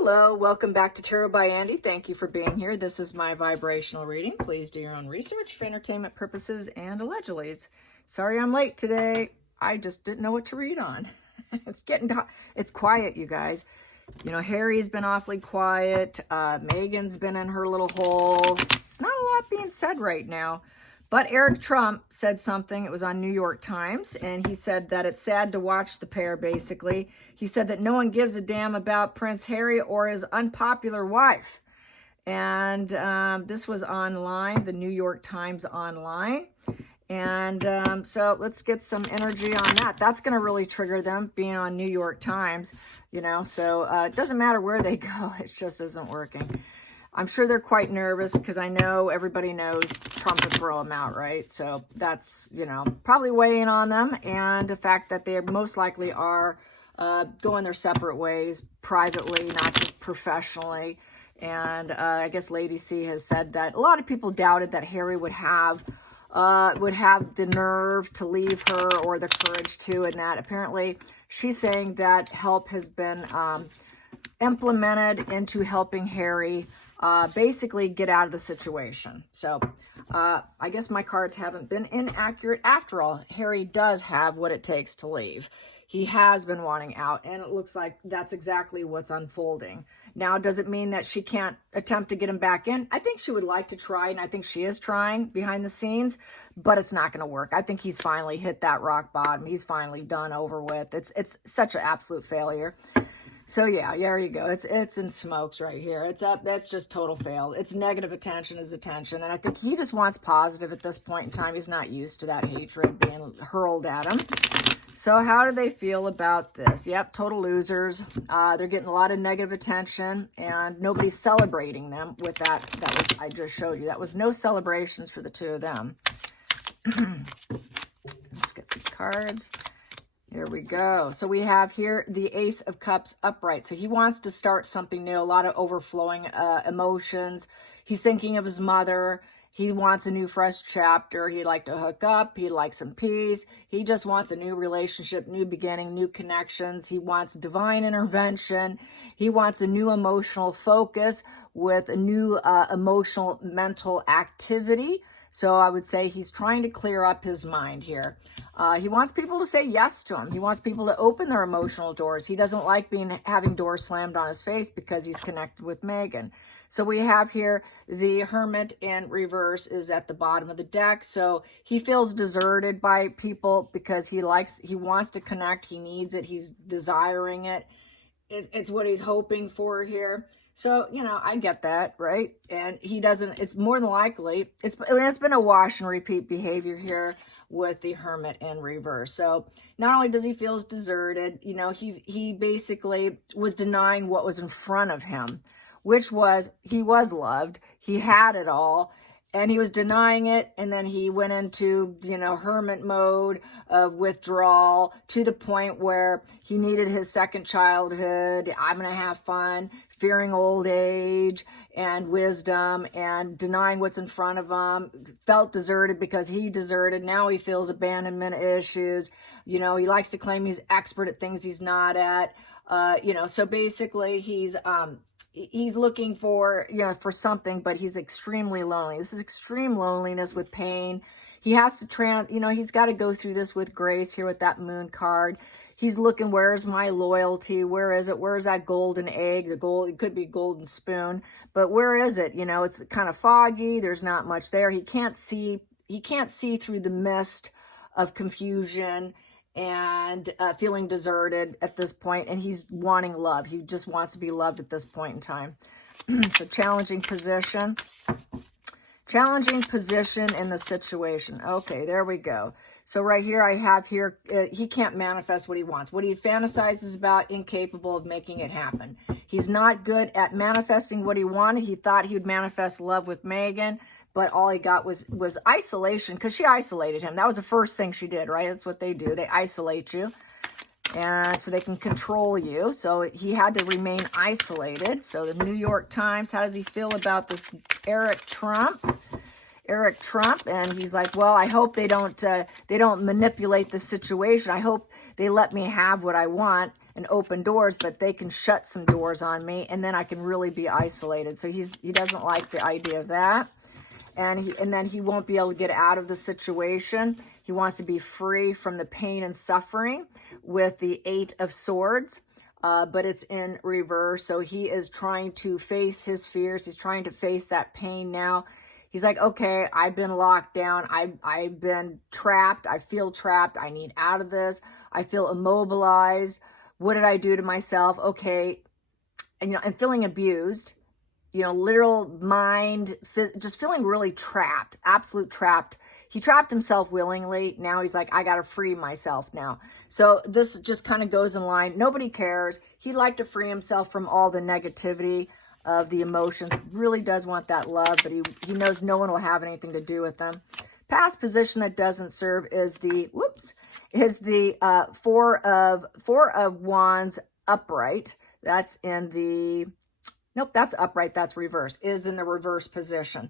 Hello, welcome back to Tarot by Andy. Thank you for being here. This is my vibrational reading. Please do your own research for entertainment purposes and allegedly. Sorry I'm late today. I just didn't know what to read on. It's quiet, you guys. You know, Harry's been awfully quiet. Meghan's been in her little hole. It's not a lot being said right now. But Eric Trump said something. It was on New York Times, and he said that it's sad to watch the pair, basically. He said that no one gives a damn about Prince Harry or his unpopular wife. And this was online, the New York Times online. And so let's get some energy on that. That's going to really trigger them, being on New York Times, you know. So it doesn't matter where they go. It just isn't working. I'm sure they're quite nervous because I know everybody knows Trump would throw them out, right? So that's, you know, probably weighing on them. And the fact that they most likely are going their separate ways privately, not just professionally. And I guess Lady C has said that a lot of people doubted that Harry would have the nerve to leave her or the courage to, and that apparently she's saying that help has been implemented into helping Harry basically get out of the situation. So I guess my cards haven't been inaccurate after all. Harry does have what it takes to leave. He has been wanting out, and it looks like that's exactly what's unfolding. Now, does it mean that she can't attempt to get him back in? I think she would like to try, and I think she is trying behind the scenes, but it's not going to work. I think he's finally hit that rock bottom. He's finally done, over with. It's such an absolute failure. So yeah, there you go. It's in smokes right here. That's just total fail. It's negative attention is attention. And I think he just wants positive at this point in time. He's not used to that hatred being hurled at him. So how do they feel about this? Yep, total losers. They're getting a lot of negative attention and nobody's celebrating them with that. I just showed you. That was no celebrations for the two of them. Let's get some cards. Here we go. So we have here the Ace of Cups upright. So he wants to start something new, a lot of overflowing emotions. He's thinking of his mother. He wants a new fresh chapter. He'd like to hook up. He'd like some peace. He just wants a new relationship, new beginning, new connections. He wants divine intervention. He wants a new emotional focus with a new emotional mental activity. So I would say he's trying to clear up his mind here. He wants people to say yes to him. He wants people to open their emotional doors. He doesn't like having doors slammed on his face because he's connected with Meghan. So we have here the Hermit in reverse is at the bottom of the deck. So he feels deserted by people because he wants to connect. He needs it. He's desiring it. It's what he's hoping for here. So, you know, I get that, right? And he doesn't, it's more than likely, it's been a wash and repeat behavior here with the Hermit in reverse. So not only does he feel deserted, you know, he basically was denying what was in front of him, which was he was loved. He had it all. And he was denying it, and then he went into, you know, hermit mode of withdrawal to the point where he needed his second childhood. I'm going to have fun, fearing old age and wisdom and denying what's in front of him. Felt deserted because he deserted. Now he feels abandonment issues. You know, he likes to claim he's expert at things he's not at. You know, so basically he's looking for, you know, for something, but he's extremely lonely. This is extreme loneliness with pain. He has to you know, he's got to go through this with grace here with that Moon card. He's looking, where's my loyalty? Where is it? Where's that golden egg? It could be golden spoon, but where is it? You know, it's kind of foggy. There's not much there. He can't see through the mist of confusion and feeling deserted at this point, and he's wanting love. He just wants to be loved at this point in time. So challenging position in the situation. Okay, there we go. So right here, I have here, he can't manifest what he wants. What he fantasizes about, incapable of making it happen. He's not good at manifesting what he wanted. He thought he would manifest love with Meghan, but all he got was isolation, because she isolated him. That was the first thing she did, right? That's what they do. They isolate you, and so they can control you. So he had to remain isolated. So the New York Times, how does he feel about this Eric Trump? And he's like, well, I hope they don't manipulate the situation. I hope they let me have what I want. and open doors, but they can shut some doors on me, and then I can really be isolated. So he doesn't like the idea of that. And then he won't be able to get out of the situation. He wants to be free from the pain and suffering with the 8 of Swords, but it's in reverse. So he is trying to face his fears. He's trying to face that pain now. He's like, okay, I've been locked down. I've been trapped. I feel trapped. I need out of this. I feel immobilized. What did I do to myself? Okay. And, I'm feeling abused. Literal mind, just feeling really trapped, absolute trapped. He trapped himself willingly. Now he's like, I got to free myself now. So this just kind of goes in line. Nobody cares. He'd like to free himself from all the negativity of the emotions. Really does want that love, but he knows no one will have anything to do with them. Past position that doesn't serve is the, Four of Wands upright. That's in the... Nope, that's upright, that's reverse, is in the reverse position.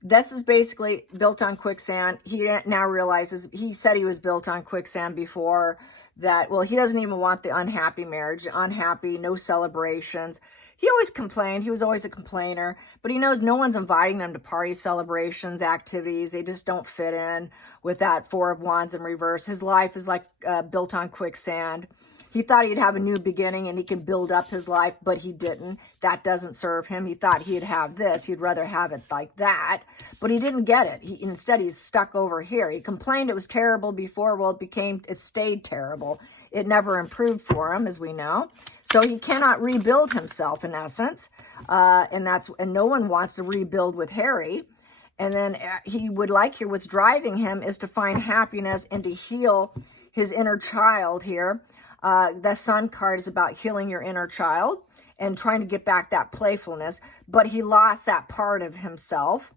This is basically built on quicksand. He now realizes, he said he was built on quicksand before that. Well, he doesn't even want the unhappy marriage, unhappy, no celebrations. He always complained. He was always a complainer, but he knows no one's inviting them to party celebrations, activities. They just don't fit in with that 4 of Wands in reverse. His life is like built on quicksand. He thought he'd have a new beginning and he can build up his life, but he didn't. That doesn't serve him. He thought he'd have this. He'd rather have it like that, but he didn't get it. Instead, he's stuck over here. He complained it was terrible before. Well, it stayed terrible. It never improved for him, as we know. So he cannot rebuild himself, in essence. And no one wants to rebuild with Harry. And then he would like here, what's driving him is to find happiness and to heal his inner child here. The Sun card is about healing your inner child and trying to get back that playfulness, but he lost that part of himself.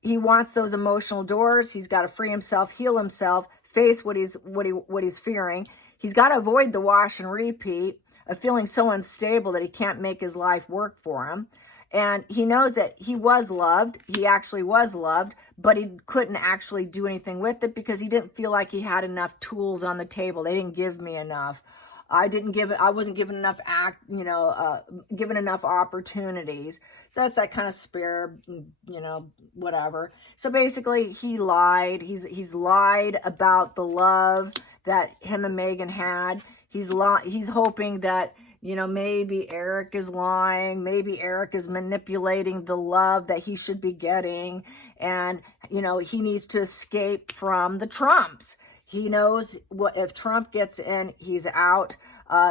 He wants those emotional doors. He's got to free himself, heal himself, face what he's fearing. He's got to avoid the wash and repeat of feeling so unstable that he can't make his life work for him. And he knows that he was loved. He actually was loved, but he couldn't actually do anything with it because he didn't feel like he had enough tools on the table. They didn't give me enough. I wasn't given enough given enough opportunities. So that's that kind of spare, whatever. So basically he lied. He's lied about the love that him and Megan had. He's hoping that, maybe Eric is lying. Maybe Eric is manipulating the love that he should be getting. And, he needs to escape from the Trumps. He knows if Trump gets in, he's out.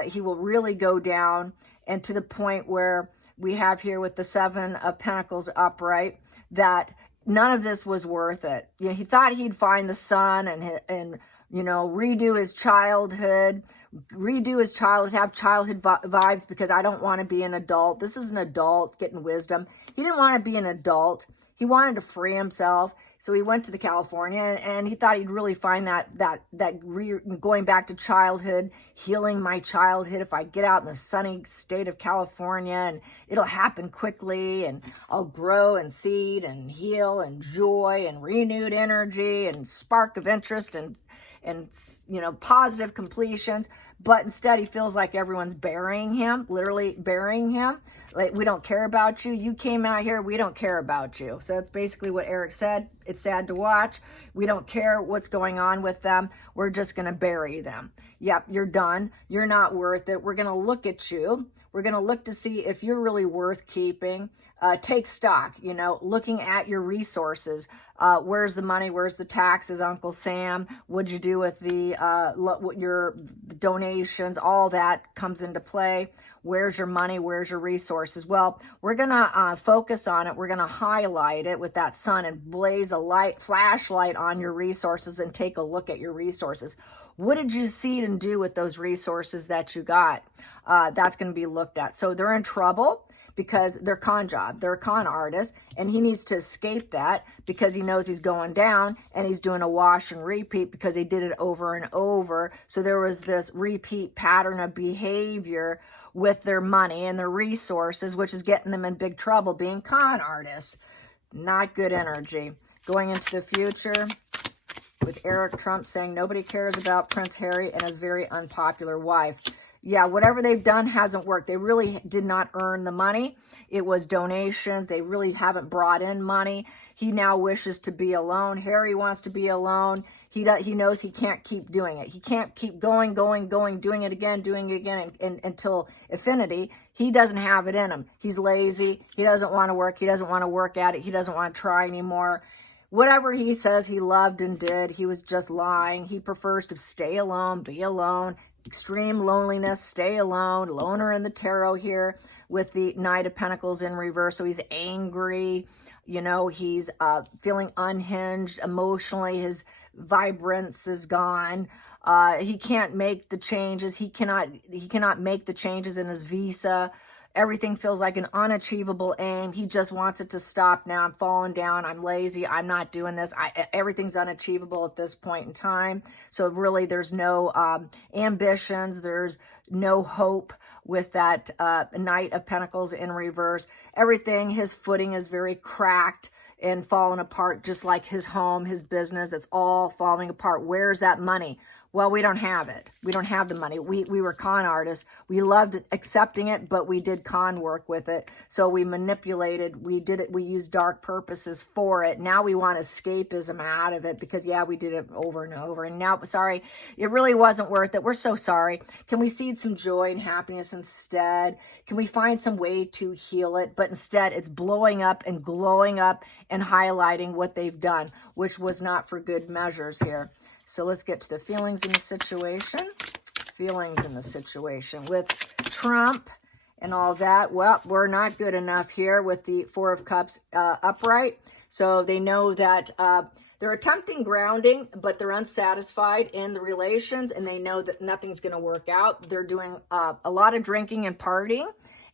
He will really go down. And to the point where we have here with the 7 of Pentacles upright, that none of this was worth it. He thought he'd find the sun and redo his childhood, have childhood vibes because I don't want to be an adult. This is an adult getting wisdom. He didn't want to be an adult. He wanted to free himself. So he went to the California and he thought he'd really find that going back to childhood, healing my childhood. If I get out in the sunny state of California, and it'll happen quickly, and I'll grow and seed and heal and joy and renewed energy and spark of interest and positive completions. But instead he feels like everyone's burying him, literally burying him. Like, we don't care about you. You came out here. We don't care about you. So that's basically what Eric said. It's sad to watch. We don't care what's going on with them. We're just going to bury them. Yep, you're done. You're not worth it. We're going to look at you. We're going to look to see if you're really worth keeping. Take stock, looking at your resources. Where's the money? Where's the taxes, Uncle Sam? What'd you do with your donations? All that comes into play. Where's your money? Where's your resources? Well, we're going to focus on it. We're going to highlight it with that sun and blaze a flashlight on your resources and take a look at your resources. What did you seed and do with those resources that you got? That's going to be looked at. So they're in trouble because they're con job. They're a con artist, and he needs to escape that because he knows he's going down, and he's doing a wash and repeat because he did it over and over. So there was this repeat pattern of behavior with their money and their resources, which is getting them in big trouble, being con artists. Not good energy. Going into the future with Eric Trump saying nobody cares about Prince Harry and his very unpopular wife. Yeah, whatever they've done hasn't worked. They really did not earn the money. It was donations. They really haven't brought in money. He now wishes to be alone. Harry wants to be alone. He knows he can't keep doing it. He can't keep going, doing it again, until infinity. He doesn't have it in him. He's lazy. He doesn't want to work. He doesn't want to work at it. He doesn't want to try anymore. Whatever he says he loved and did, he was just lying. He prefers to stay alone, be alone. Extreme loneliness, stay alone, loner in the tarot here with the Knight of Pentacles in reverse. So he's angry, you know, he's feeling unhinged emotionally. His vibrance is gone. He can't make the changes. He cannot make the changes in his visa. Everything feels like an unachievable aim. He just wants it to stop now. I'm falling down. I'm lazy. I'm not doing this. Everything's unachievable at this point in time. So really there's no ambitions. There's no hope with that Knight of Pentacles in reverse. Everything, his footing is very cracked and falling apart, just like his home, his business. It's all falling apart. Where's that money? Well, we don't have it. We don't have the money. We were con artists. We loved accepting it, but we did con work with it. So we manipulated. We did it. We used dark purposes for it. Now we want escapism out of it because, yeah, we did it over and over. And now, sorry, it really wasn't worth it. We're so sorry. Can we seed some joy and happiness instead? Can we find some way to heal it? But instead, it's blowing up and glowing up and highlighting what they've done, which was not for good measures here. So let's get to the feelings in the situation. Feelings in the situation with Trump and all that. Well, we're not good enough here with the Four of Cups upright. So they know that they're attempting grounding, but they're unsatisfied in the relations, and they know that nothing's going to work out. They're doing a lot of drinking and partying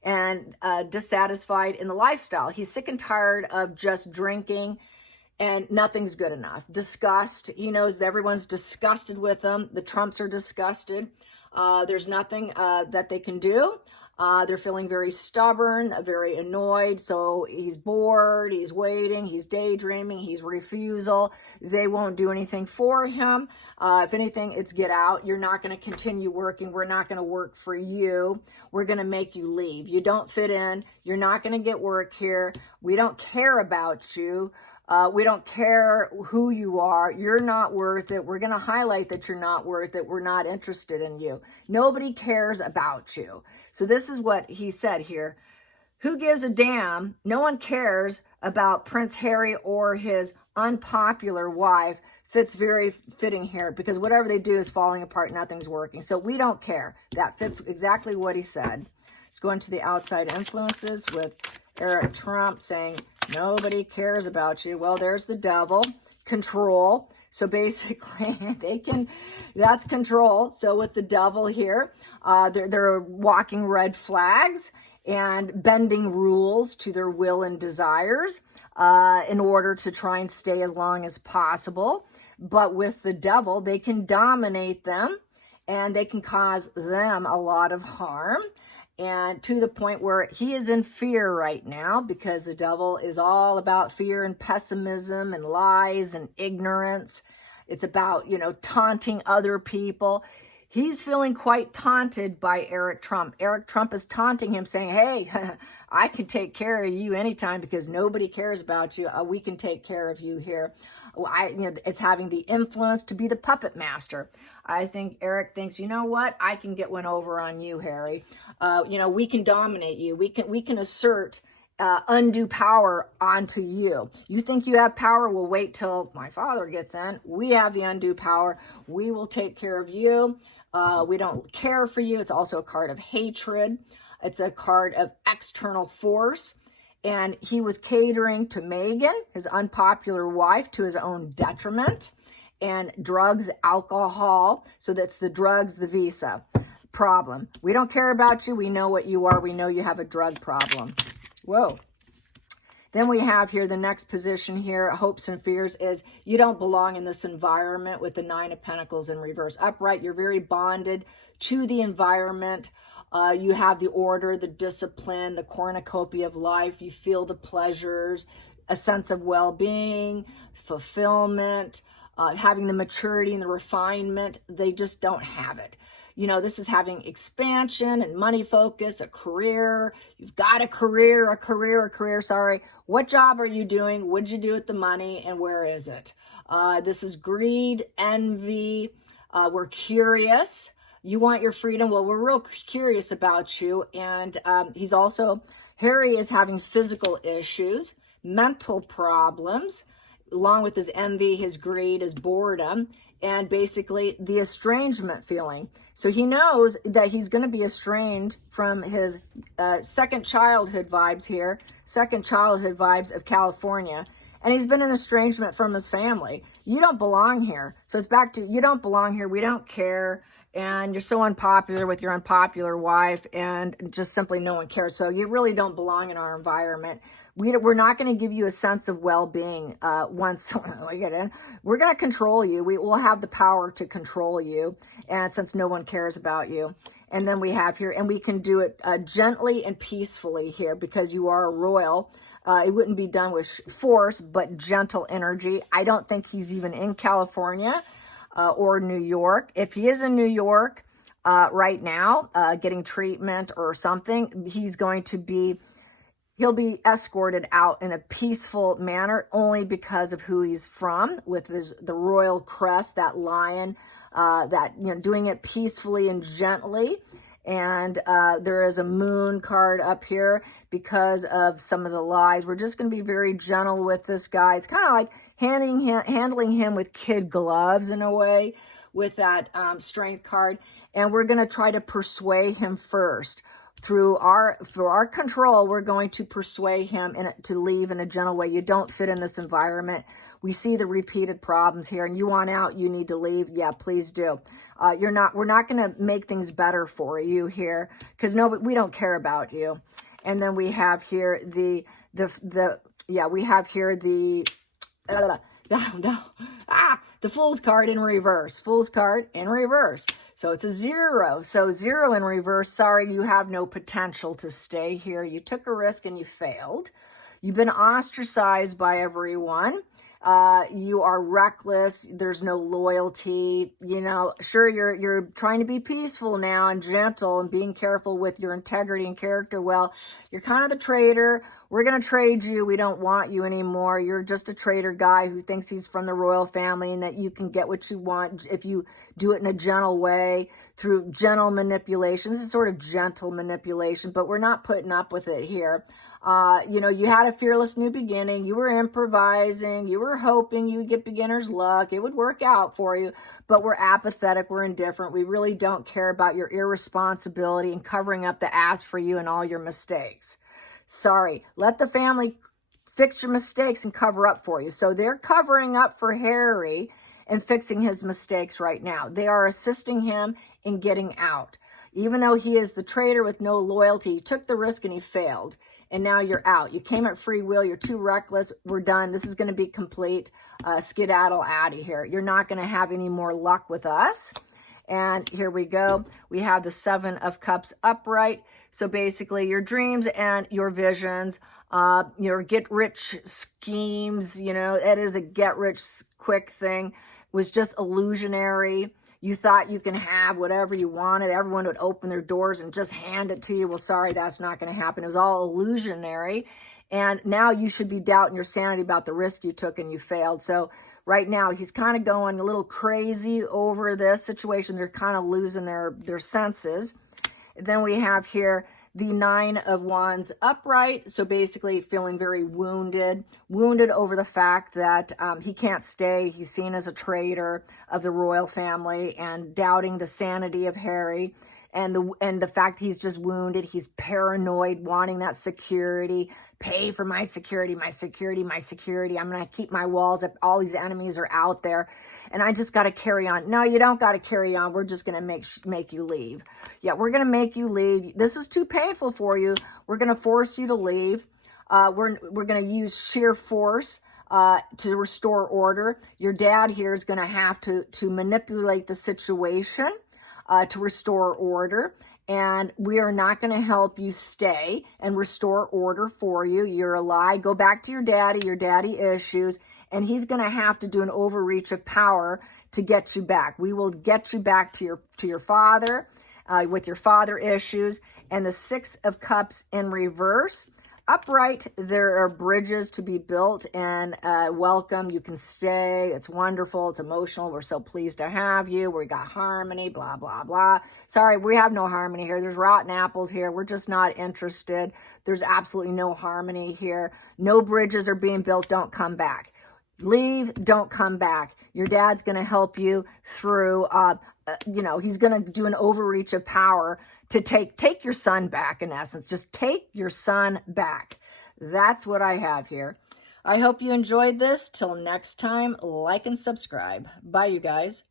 and dissatisfied in the lifestyle. He's sick and tired of just drinking and nothing's good enough. Disgust. He knows that everyone's disgusted with him. The Trumps are disgusted. There's nothing that they can do. They're feeling very stubborn, very annoyed. So he's bored, he's waiting, he's daydreaming, he's refusal. They won't do anything for him. If anything, it's get out. You're not going to continue working. We're not going to work for you. We're going to make you leave. You don't fit in. You're not going to get work here. We don't care about you. We don't care who you are. You're not worth it. We're going to highlight that you're not worth it. We're not interested in you. Nobody cares about you. So this is what he said here. Who gives a damn? No one cares about Prince Harry or his unpopular wife. Fits very fitting here because whatever they do is falling apart. Nothing's working. So we don't care. That fits exactly what he said. Let's go into the outside influences with Eric Trump saying, nobody cares about you. Well, there's the devil. Control. So basically, that's control. So with the devil here, they're walking red flags and bending rules to their will and desires in order to try and stay as long as possible. But with the devil, they can dominate them and they can cause them a lot of harm. And to the point where he is in fear right now because the devil is all about fear and pessimism and lies and ignorance. It's about, you know, taunting other people. He's feeling quite taunted by Eric Trump. Eric Trump is taunting him saying, hey, I can take care of you anytime because nobody cares about you. We can take care of you here. It's having the influence to be the puppet master. I think Eric thinks, you know what? I can get one over on you, Harry. We can dominate you. We can assert undue power onto you. You think you have power? We'll wait till my father gets in. We have the undue power. We will take care of you. We don't care for you. It's also a card of hatred. It's a card of external force. And he was catering to Meghan, his unpopular wife, to his own detriment. And drugs, alcohol. So that's the drugs, the visa problem. We don't care about you. We know what you are. We know you have a drug problem. Whoa. Then we have here the next position here, hopes and fears, is you don't belong in this environment with the Nine of Pentacles in reverse upright. You're very bonded to the environment. You have the order, the discipline, the cornucopia of life. You feel the pleasures, a sense of well-being, fulfillment, having the maturity and the refinement. They just don't have it. You know, this is having expansion and money focus, a career. You've got a career, sorry. What job are you doing? What'd you do with the money, and where is it? This is greed, envy. We're curious. You want your freedom. Well, we're real curious about you. And Harry is having physical issues, mental problems, along with his envy, his greed, his boredom, and basically the estrangement feeling. So he knows that he's going to be estranged from his second childhood vibes here, second childhood vibes of California. And he's been in estrangement from his family. You don't belong here. So it's back to, you don't belong here. We don't care. And you're so unpopular with your unpopular wife, and just simply no one cares. So you really don't belong in our environment. We're not going to give you a sense of well-being once we get in. We're going to control you. We will have the power to control you, and since no one cares about you. And then we have here, and we can do it gently and peacefully here, because you are a royal. It wouldn't be done with force, but gentle energy. I don't think he's even in California. Or New York. If he is in New York right now, getting treatment or something, he'll be escorted out in a peaceful manner, only because of who he's from, with the royal crest, that lion, doing it peacefully and gently. And there is a moon card up here because of some of the lies. We're just going to be very gentle with this guy. It's kind of like handling him with kid gloves in a way, with that strength card. And we're going to try to persuade him first. For our control, we're going to persuade him to leave in a gentle way. You don't fit in this environment. We see the repeated problems here, and you want out, you need to leave. Yeah, please do. We're not going to make things better for you here, because we don't care about you. And then we have here the Fool's card in reverse. Fool's card in reverse. So it's a 0. So 0 in reverse. Sorry, you have no potential to stay here. You took a risk and you failed. You've been ostracized by everyone. You are reckless. There's no loyalty. Sure, you're trying to be peaceful now and gentle and being careful with your integrity and character. Well, you're kind of the traitor. We're going to trade you. We don't want you anymore. You're just a traitor guy who thinks he's from the royal family and that you can get what you want if you do it in a gentle way, through gentle manipulation. This is sort of gentle manipulation, but we're not putting up with it here. You had a fearless new beginning. You were improvising. You were hoping you'd get beginner's luck. It would work out for you, but we're apathetic. We're indifferent. We really don't care about your irresponsibility and covering up the ass for you and all your mistakes. Sorry. Let the family fix your mistakes and cover up for you. So they're covering up for Harry and fixing his mistakes right now. They are assisting him in getting out. Even though he is the traitor with no loyalty, he took the risk and he failed. And now you're out. You came at free will. You're too reckless. We're done. This is going to be complete skedaddle out of here. You're not going to have any more luck with us. And here we go. We have the 7 of Cups upright. So basically your dreams and your visions, your get-rich schemes, it is a get-rich-quick thing, was just illusionary. You thought you can have whatever you wanted. Everyone would open their doors and just hand it to you. Well, sorry, that's not going to happen. It was all illusionary. And now you should be doubting your sanity about the risk you took and you failed. So right now he's kind of going a little crazy over this situation. They're kind of losing their senses. Then we have here the 9 of Wands upright. So basically feeling very wounded over the fact that he can't stay. He's seen as a traitor of the royal family, and doubting the sanity of Harry. And the fact he's just wounded, he's paranoid, wanting that security. Pay for my security, my security, my security. I'm going to keep my walls up. All these enemies are out there, and I just got to carry on. No, you don't got to carry on. We're just going to make you leave. Yeah, we're going to make you leave. This is too painful for you. We're going to force you to leave. We're going to use sheer force to restore order. Your dad here is going to have to manipulate the situation to restore order. And we are not going to help you stay and restore order for you. You're a lie. Go back to your daddy issues. And he's going to have to do an overreach of power to get you back. We will get you back to your father with your father issues. And the Six of Cups in reverse. Upright, there are bridges to be built, and welcome. You can stay. It's wonderful. It's emotional. We're so pleased to have you. We got harmony, blah, blah, blah. Sorry, we have no harmony here. There's rotten apples here. We're just not interested. There's absolutely no harmony here. No bridges are being built. Don't come back. Leave, don't come back. Your dad's going to help you through, he's going to do an overreach of power to take your son back, in essence. Just take your son back. That's what I have here. I hope you enjoyed this. Till next time, like and subscribe. Bye, you guys.